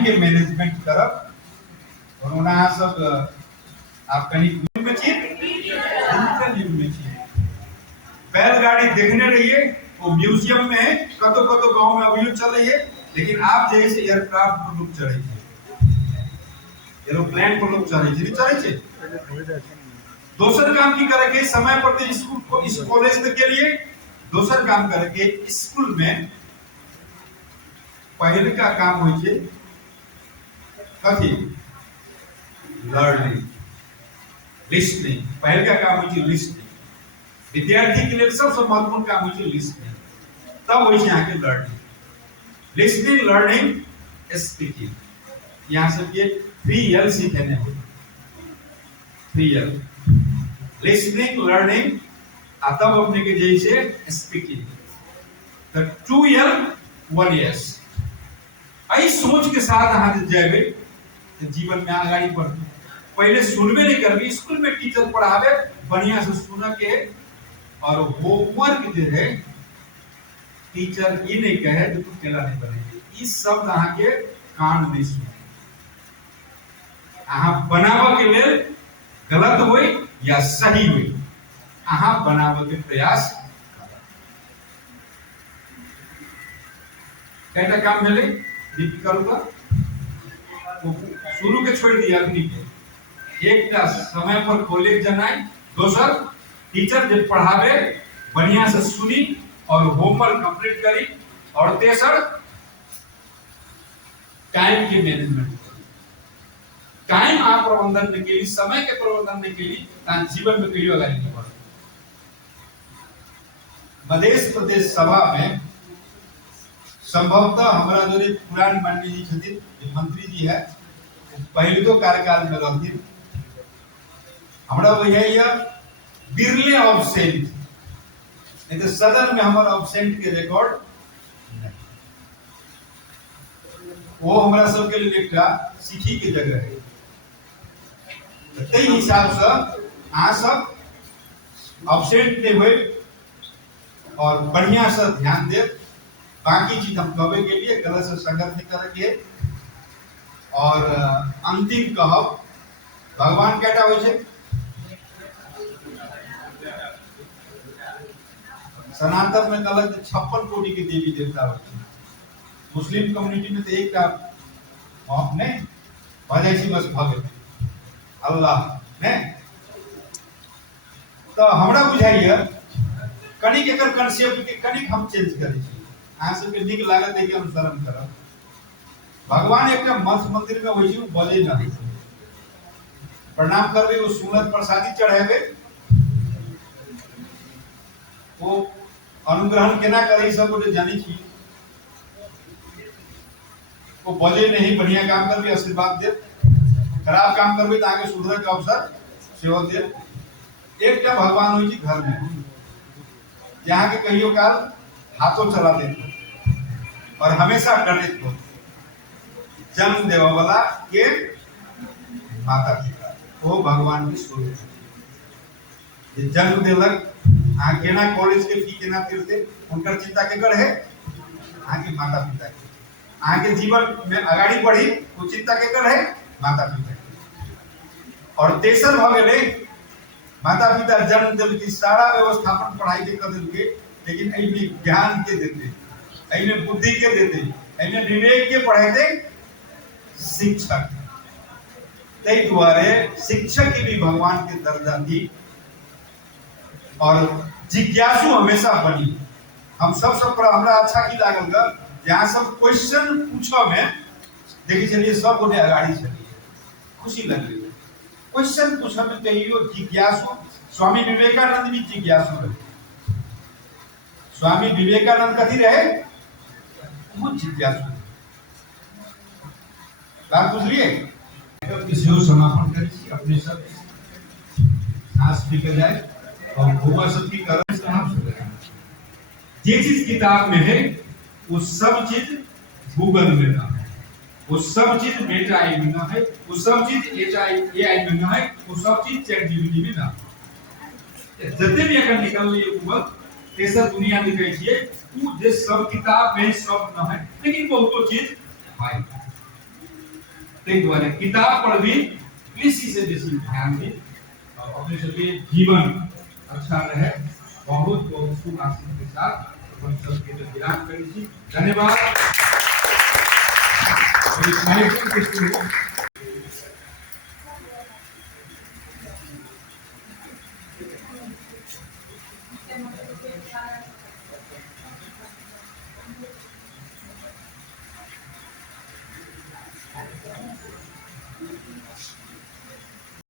Time के management करब और ओना सब आप कहीं में छी डिजिटल युग में छी। बैलगाड़ी देखने रहिए वो म्यूजियम में है, कतो कतो गांव में अभी चल है, लेकिन आप जैसे एयरक्राफ्ट पर लोग चढ़े एरोप्लेन पर लोग चढ़े दोसर काम की करे के समय पर स्कूल को इस कॉलेज तक के लिए दोसर काम करे के स्कूल में पहले का काम होई छे कथी लर्निंग लिसनिंग। पहले का काम होई छे लिसनिंग। विद्यार्थी के लिए सबसे महत्वपूर्ण काम होई छे लिसनिंग, तब होई छे यहाँ के लर्निंग। Listening learning speaking. यहाँ से के 3L सीखने हो 3L लिसनिंग लर्निंग तब अपने के जैसे स्पीकिंग तो 2L 1S। आई सोच के साथ अहाँ जेबे तो जीवन में आगे बढ़ते। पहले सुनबे नहीं करबे, स्कूल में टीचर पढ़ावे बढ़िया से सुन के और होमवर्क जो है टीचर ये नहीं कहे तो तू केला नहीं बनेगी, इस शब्द अहाँ के कान नहीं सुने। अहाँ बनाव के लिए गलत होई या सही हुई अहाँ बनावे के प्रयास कैटा काम मिले दीपिका करूँगा वो शुरू के छोड़ दिया अग्नि के एक समय पर कॉलेज जनाई, दोसर टीचर जब पढ़ावे बढ़िया से सुनी और होमवर्क कंप्लीट करी, और तेसर टाइम के मैनेजमेंट। टाइम आप प्रबंधन में के लिए समय के प्रबंधन में के लिए जीवन में कहियो आगे नहीं बढ़। मध्य प्रदेश सभा में संभवतः हमारा जो पुरान माननीय जी छथिन मंत्री जी है पहले तो कार्यकाल में रहती हमारा वही बिरले ऑब्सेंट, नहीं तो सदन में हमारा ऑब्सेंट के रिकॉर्ड नहीं। वो हमारा सबके लिए एक सीखी के जगह है। तो हिसाब से अहाँ सब ऑब्सेंट नहीं हुए और बढ़िया से ध्यान दे। बाकी चीज हम कहबे के लिए गलत से संगत नहीं करेंगे। और अंतिम कहब भगवान कैटा हो छे सनातन में कहलक 56 कोटि के देवी देवता होते हैं। मुस्लिम कम्युनिटी में तो एक का नहीं भजैसी बस भगत अल्लाह ने। तो हमरा बुझाइए कनिक एकर कंसेप्ट के कनिक हम चेंज करै छी। अहाँ सबके नीक लागत है कि अनुसरण करब। भगवान एक मठ मंदिर में होई छै बजे ना प्रणाम करबे, वो सुनत प्रसादी चढ़ेबे, वो अनुग्रहण केना करे सब गोटे जानी छी। वो बजे नहीं बढ़िया काम करबे आशीर्वाद दे, खराब काम करबे तो आगे सुधरे के अवसर सेवा दे। एक भगवान होई छै घर में जहाँ के कहियो काल हाथों चला देते और हमेशा डरित हो। जन्म देवा वाला के माता पिता वो भगवान की स्वरूप है। जन्म देलक आ केना कॉलेज के फी केना फिरते उनकर चिंता केकर है आगे माता पिता के। आगे जीवन में आगाड़ी बढ़ी वो चिंता केकर है माता पिता के। और तेसर भ गेले माता पिता जन्म देल की सारा व्यवस्थापन पढ़ाई के कर देलके, लेकिन एमे ज्ञान के देते, एमे बुद्धि के देते, एमे विवेक के पढ़ाते शिक्षक। तै द्वारे शिक्षक की भी भगवान के दर्जा दी और जिज्ञासु हमेशा बनी। हम सब हमरा अच्छा की लागल ग जहाँ सब क्वेश्चन पूछो में देखी चलिए सब गोटे आगाड़ी चलिए खुशी लगी। क्वेश्चन पूछो में कहियो जिज्ञासु। स्वामी विवेकानंद भी जिज्ञासु रहे। स्वामी विवेकानंद कथी रहे वो जिज्ञासु। बात बुझलिए। किसी को समापन करिए अपने सब सांस भी कर जाए और भूमा सब की कारण से हम सुन रहे हैं। जे चीज किताब में है वो सब चीज गूगल में ना है, वो सब चीज मेटा आई में ना है, वो सब चीज एआई में ना है, वो सब चीज चैट जीपीटी में ना है। जते भी अगर निकल लिए गूगल तेसर दुनिया दिखाई छे वो जे सब किताब में सब ना है, लेकिन बहुत चीज है। ते द्वारा किताब पर भी कृषि से बेसी ध्यान दें और अपने सबके जीवन अच्छा रहे। बहुत बहुत शुभ आशीष के साथ हम सबके लिए विराम करेंगे। धन्यवाद।